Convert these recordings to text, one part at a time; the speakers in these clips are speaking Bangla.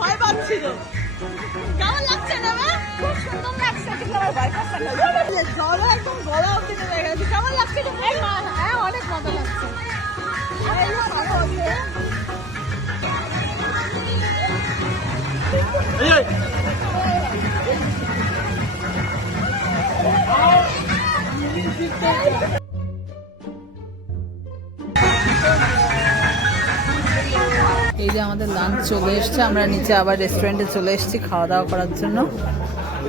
ভয় পাচ্ছিল। কেমন লাগছে না? খুব সুন্দর লাগছে, কিন্তু আমার ভয় পাচ্ছে না। জলে একদম গলা অবধি নেমে গেছে। কেমন লাগছে? হ্যাঁ, অনেক মজা লাগছে। এই যে আমাদের লাঞ্চ চলে এসছে, আমরা নিচে আবার রেস্টুরেন্টে চলে এসেছি খাওয়া দাওয়া করার জন্য।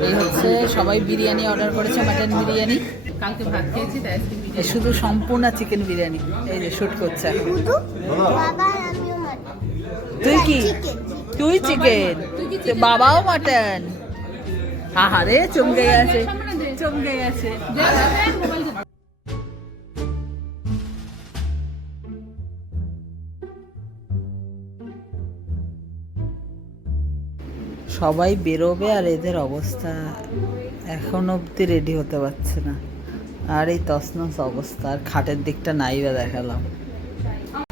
এই হচ্ছে সবাই বিরিয়ানি অর্ডার করেছে, মাটন বিরিয়ানি। কালকে ভাত খেয়েছি তাই শুধু সম্পূর্ণ চিকেন বিরিয়ানি। এই যে শুট করছে এখন। তুই কি? তুই চিকেন, বাবাও মাটন। আহারে চমকে গেছে, চমকে গেছে। সবাই বেরোবে আর এদের অবস্থা এখন অবধি রেডি হতে পারছে না। আর এই তছনছ অবস্থা, আর খাটের দিকটা নাই বা দেখালাম।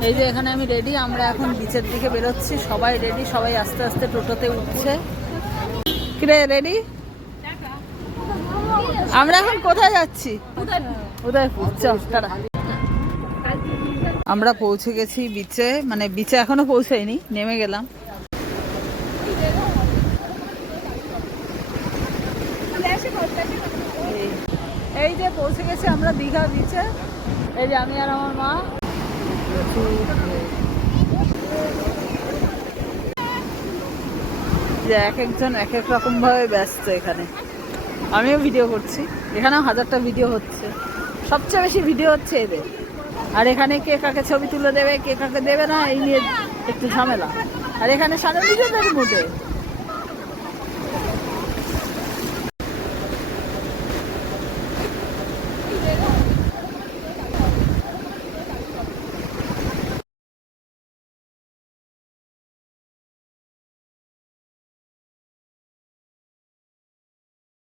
এই যে এখানে আমি রেডি, আমরা এখন বিচের দিকে বেরোচ্ছি। সবাই রেডি, সবাই আস্তে আস্তে টোটোতে উঠছে। কিরে রেডি? আমরা এখন কোথায় যাচ্ছি? উদয়পুর। চল, আমরা পৌঁছে গেছি বিচে, মানে বিচে এখনো পৌঁছাইনি, নেমে গেলাম। এই যে পৌঁছে গেছি আমরা দীঘা বিচে। এই যে আমি আর আমার মা। যে এক একজন এক এক রকম ভাবে ব্যস্ত এখানে। আমিও ভিডিও করছি, এখানেও হাজারটা ভিডিও হচ্ছে। সবচেয়ে বেশি ভিডিও হচ্ছে এদের। আর এখানে কে কাকে ছবি তুলে দেবে, কে কাকে দেবে না, এই নিয়ে একটু ঝামেলা। আর এখানে সারা নিজেদের মধ্যে